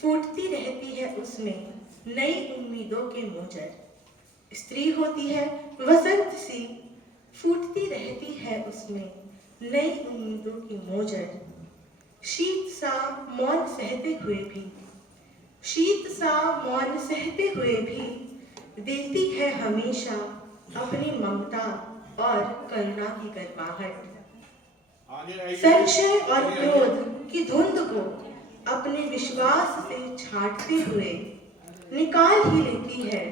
फूटती रहती है उसमें नई उम्मीदों के मोजर। स्त्री होती है वसंत सी, फूटती रहती है उसमें नई उम्मीदों की मोजर। शीत सा मौन सहते हुए भी, शीत सा मौन सहते हुए भी देती है हमेशा अपनी ममता और करुणा की गर्माहट। संशय और क्रोध की धुंध को अपने विश्वास से छांटते हुए निकाल ही लेती है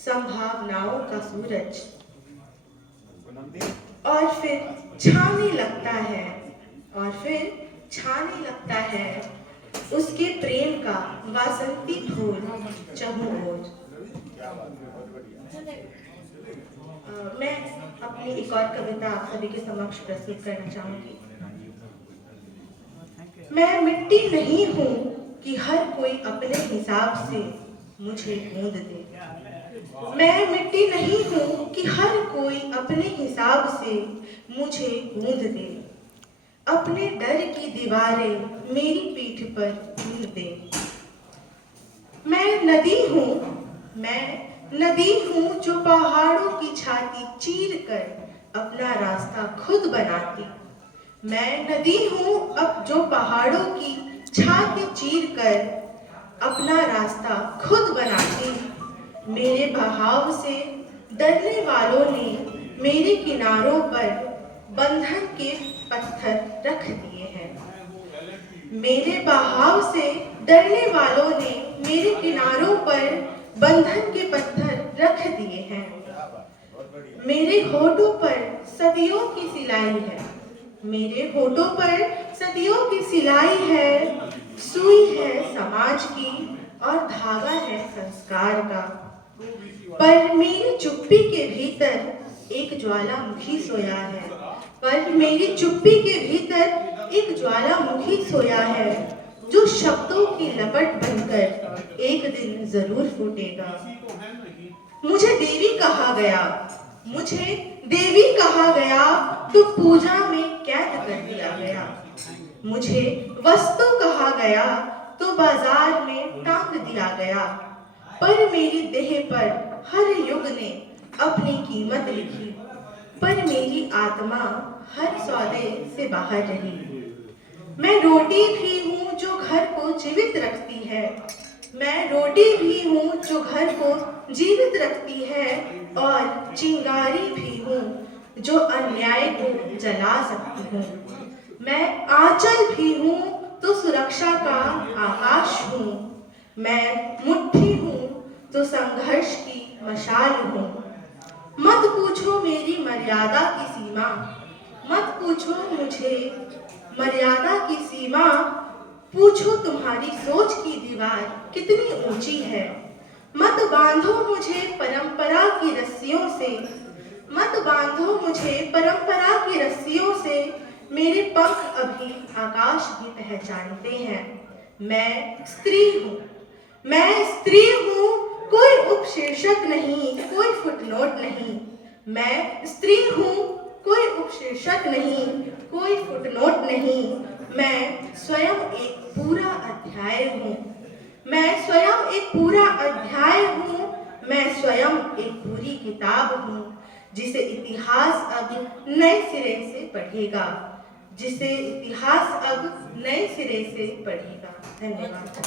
संभावनाओं का सूरज, और फिर छाने लगता है, और फिर छाने लगता है उसके प्रेम का वासंती फूल चहुं ओर। मैं अपनी एक और कविता आप सभी के समक्ष प्रस्तुत करना चाहूंगी। मैं मिट्टी नहीं हूं कि हर कोई अपने हिसाब से मुझे गूंद दे। मैं मिट्टी नहीं हूं कि हर कोई अपने हिसाब से मुझे गूंद दे। अपने डर की दीवारें मेरी पीठ पर बुन दे। मैं नदी हूं जो पहाड़ों की छाती चीर कर अपना रास्ता खुद बनाती। मैं नदी हूं अब जो पहाड़ों की छाती चीर कर अपना रास्ता खुद बनाती। मेरे बहाव से डरने वालों ने मेरे किनारों पर बंधन के पत्थर रख दिए हैं। मेरे बहाव से डरने वालों ने मेरे किनारों पर बंधन के पत्थर रख दिए हैं। मेरे होठों पर सदियों की सिलाई है, मेरे होठों पर सदियों की सिलाई है। सुई है समाज की और धागा है संस्कार का। पर मेरी चुप्पी के भीतर एक ज्वालामुखी सोया है, पर मेरी चुप्पी के भीतर एक ज्वालामुखी सोया है, जो शब्दों की लपट बनकर एक दिन जरूर फूटेगा। मुझे देवी कहा गया, मुझे देवी कहा गया तो पूजा में कैद कर दिया गया। मुझे वस्तु कहा गया तो बाजार में टांग दिया गया। पर मेरी देह पर हर युग ने अपनी कीमत लिखी, पर मेरी आत्मा हर सौदे से बाहर रही। मैं रोटी भी हूँ जो घर को जीवित रखती है, मैं रोटी भी हूँ जो घर को जीवित रखती है, और चिंगारी भी हूँ जो अन्याय को जला सकती हूँ। मैं आंचल भी हूँ तो सुरक्षा का आकाश हूँ, मैं मुट्ठी हूँ तो संघर्ष की मशाल हूँ। मत पूछो मेरी मर्यादा की सीमा, मत पूछो मुझे मर्यादा की सीमा। पूछो तुम्हारी सोच की दीवार कितनी ऊंची है। मत बांधो मुझे परंपरा की रस्सियों से, मत बांधो मुझे परंपरा की रस्सियों से। मेरे पंख अभी आकाश भी पहचानते हैं। मैं स्त्री हूँ, मैं स्त्री हूँ, कोई उपशीर्षक नहीं, कोई फुटनोट नहीं। मैं स्त्री हूँ, कोई उपशीर्षक नहीं, कोई फुटनोट नहीं। मैं स्वयं एक पूरा अध्याय हूँ, मैं स्वयं एक पूरा अध्याय हूँ। मैं स्वयं एक पूरी किताब हूँ, जिसे इतिहास अब नए सिरे से पढ़ेगा, जिसे इतिहास अब नए सिरे से पढ़ेगा। धन्यवाद।